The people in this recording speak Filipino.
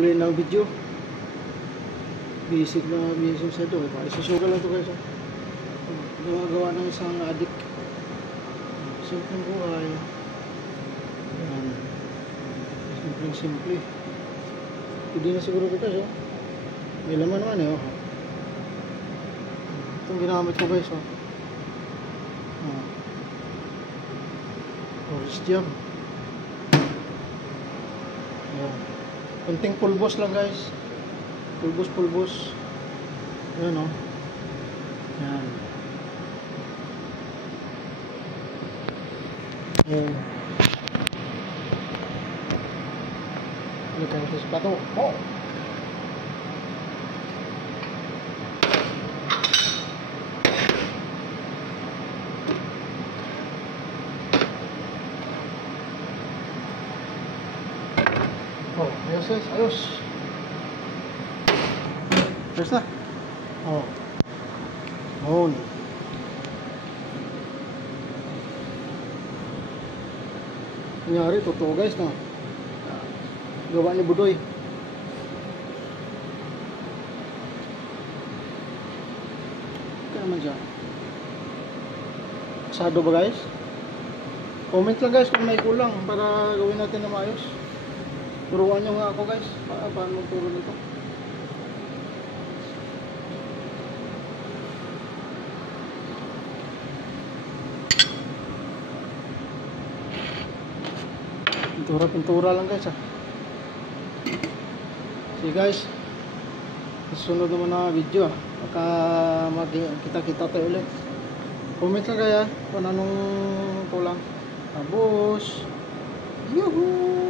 simple ng video. Basic na basic sa ito. Isusugal lang ito guys. Gawa ng isang addict. Simpleng buhay. Yan. Simple. Hindi na siguro ito guys. May laman naman eh. Itong ginamit ko guys. Orange jam. Yan. Kunting pulbos lang guys. Pulbos. Ayan o. Yan. Ayan. Lagyan ko sa pato. Oh! Ayos guys, ayos. Ayos na. On. Nangyari, totoo guys na. Gawa ni Budoy. Kaya naman siya. Pasado ba guys? Comment lang guys kung may kulang para gawin natin na maayos. Turuan nyo nga ako guys, paano magturo nito. Pintura lang guys Sige guys, susunod naman na video baka kita-kita tayo ulit. Comment lang kaya kung anong kulang. Tapos yuhuu!